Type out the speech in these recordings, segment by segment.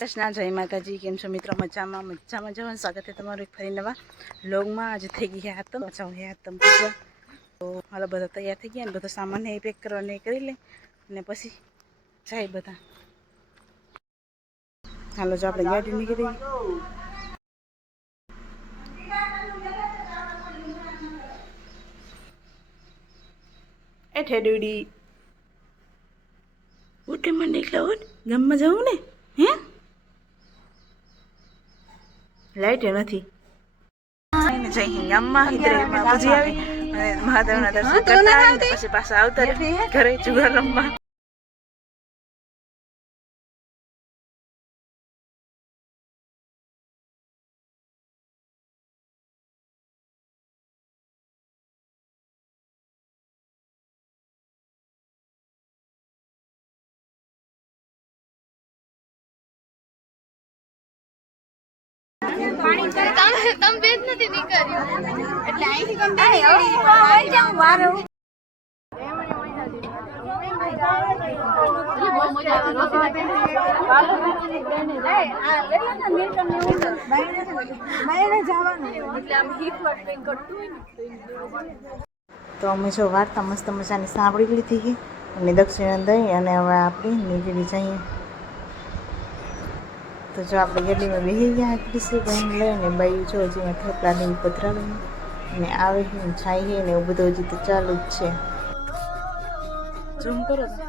કૃષ્ણ, જય માતાજી, કેમ છો મિત્રો? મજામાં મજામાં જવાનું સ્વાગત છે તમારું એક ફરી નવા લોગમાં આજે થઈ ગઈ હાથમ બચાવ હે હાથમ પૂજવા તો હાલો, બધા તૈયાર થઈ ગયા ને, બધો સામાન એ પેક કરવાનો એ કરી લે. અને પછી જાય બધા. હાલો, જો આપણે ગાડી નીકળી એ ઠેડુડી. ઉઠે મને એકલા ઉઠ ગામમાં જવું ને હે લાઈટ નથી. જઈ ગામમાં હિતરેમાં પૂજી આવી. અને મહાદેવના દર્શન કરતા પછી પાછા આવતા ઘરે જુગાર રમવા તમે તમે બેજ નથી નીકળ્યું. એટલે અહીંથી કંપની તો અમે જો વાર્તા મસ્ત મજાની સાંભળી લીધી અને દક્ષિણ દઈ અને હવે આપણે નીકળી જઈએ. તો જો આપણે ગાડીમાં બેસી ગયા બહેન લઈને બાઈ જો હજી થેપલાની પધરાવી અને આવે છે ને જાય છે ને એવું બધું હજી તો ચાલુ જ છે. ઝૂમ કરો તો.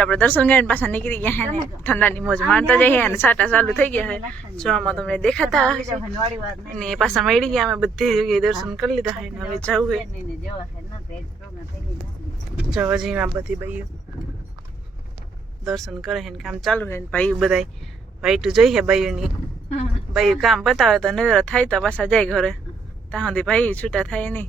આપણે દર્શન ગયા પાછા નીકળી ગયા હે ને ઠંડાની મોજ મારતા જઈએ અને સાટા ચાલુ થઈ ગયા હે. જોવામાં તમને દેખાતા હશે. અને પાછા મળી ગયા અમે બધી જગ્યાએ દર્શન કરી લીધા હે ને હવે જવું હે. આ બધી ભાઈઓ. દર્શન કરે હે ને કામ ચાલુ હે ને ભાઈ બધા વાઈટું જોઈ હે ભાઈઓની. ભાઈઓ કામ બતાવે તો નજર થાય તો પાછા જાય ઘરે. ત્યાં સુધી ભાઈ છૂટા થાય નહીં.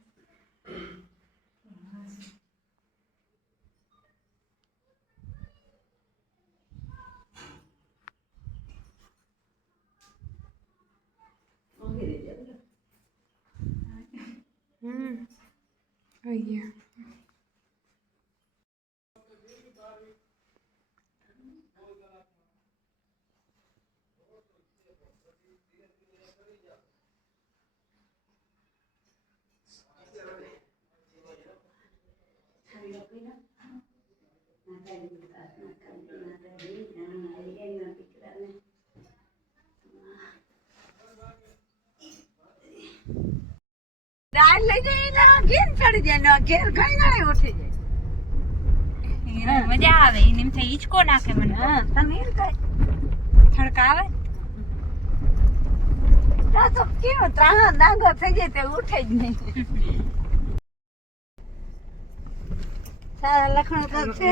right here. You? દાળ લઈ જાય ને ઘેર ચડી જાય ઘેર ઘણી ઘણી ઉઠી જાય. મજા આવે એને એમ થાય હિંચકો નાખે મને. હા તને એમ થાય થડકા તો કેવું ત્રાહા દાગો થઈ જાય તે ઉઠે જ નહીં. સારા લખણો તો છે.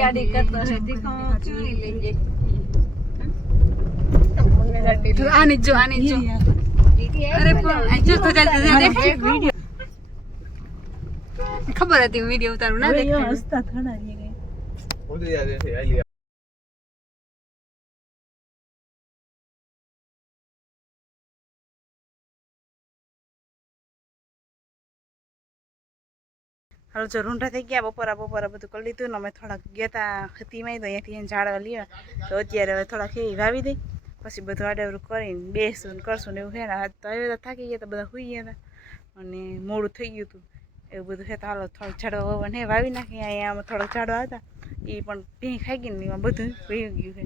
ગાડી કરતો છે ચોરી લઈ જાય. આની જો આની જો અરે પણ આ જો તો ચાલતું દેખાય ખબર હતી વીડિયો ઉતારું ના દેખાય. હસતા થડા રહી ગઈ ઉતરી જાય છે આલી હાલો જો રૂંઢા થઈ ગયા બપોરા બપોરા બધું કરી લીધું ને અમે થોડાક ગયા તા ખેતીમાં તો અહીંયાથી ઝાડવા લીધા તો અત્યારે હવે થોડાક એ વાવી દઈ. પછી બધું આડેવડું કરીને બેસું ને કરશું ને એવું છે ને તો હવે તો થાકી ગયા હતા બધા સુઈ ગયા હતા અને મોડું થઈ ગયું હતું એવું બધું છે તો હાલો થોડાક ઝાડવા વવા ને વાવી નાખી અહીંયા આમાં થોડાક ઝાડવા હતા. એ પણ ભીં ખાઈ ગઈ ને એમાં બધું વહી ગયું છે.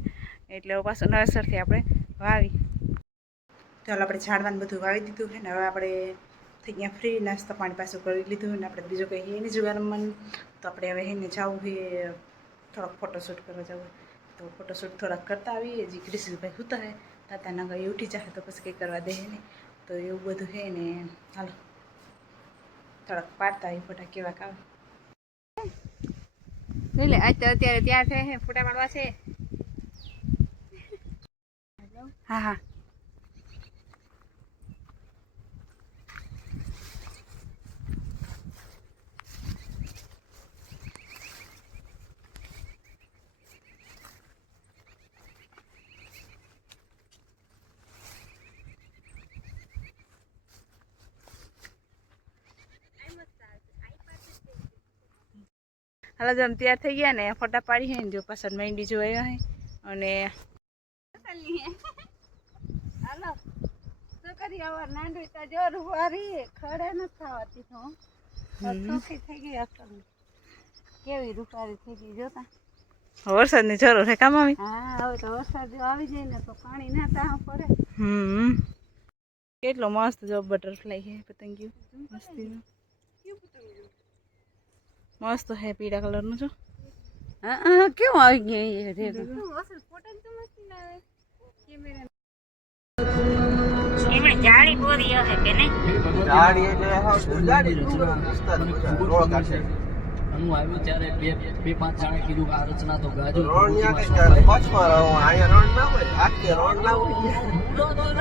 એટલે પાછું નવેસરથી આપણે વાવી. ચાલો આપણે ઝાડવાનું બધું વાવી દીધું છે ને હવે આપણે થઈ ગયા ફ્રી, નાસ્તા પાણી પાછું કરી લીધું ને આપણે બીજું કંઈ નહીં જુગાર મન તો આપણે હવે એને જવું છે, થોડોક ફોટોશૂટ કરવા જવું તો ફોટોશૂટ થોડાક કરતા આવીએ. હજી ક્રિશભાઈ સુતા હે તાતાના ગઈ ઉઠી જાય તો પછી કંઈ કરવા દે નહીં. તો એવું બધું છે ને હાલો. થોડાક પાડતા આવી ફોટા કેવા આવે લે આજ તો અત્યારે ત્યાં છે ફોટા પાડવા છે. હા હા. હાલો જમ તૈયાર થઈ ગયા ને ફોટા પાડી છે ને જો પાછળ મહેંદી જોયા હે. અને હાલો. છોકરી હવે નાંડવી તો જોર વારી ખડે ન થવાતી તો ચોખ્ખી થઈ ગઈ અસલ. કેવી રૂપારી થઈ ગઈ જોતા? વરસાદની જરૂર છે કામ આવી? હા હવે તો વરસાદ જો આવી જાય ને તો પાણી ના તાહ પડે. હમ. કેટલો મસ્ત જો બટરફ્લાય છે પતંગિયું. મસ્તીનો. મસ્ત હે પીળા કલરનું જો હા કેવું આવી ગયું એમણે જાળી બોરી હશે કે નહીં ગાડી એટલે હાવ ગાડી ડુંગર વિસ્તાર રોડ કાઢે હું આવ્યો ત્યારે બે બે પાંચ જણે કીધું કે આ રચના તો ગાજો રોડ ન્યા કઈ પછમાં રહો અહીંયા રોડ ના હોય આખે રોડ ના હોય.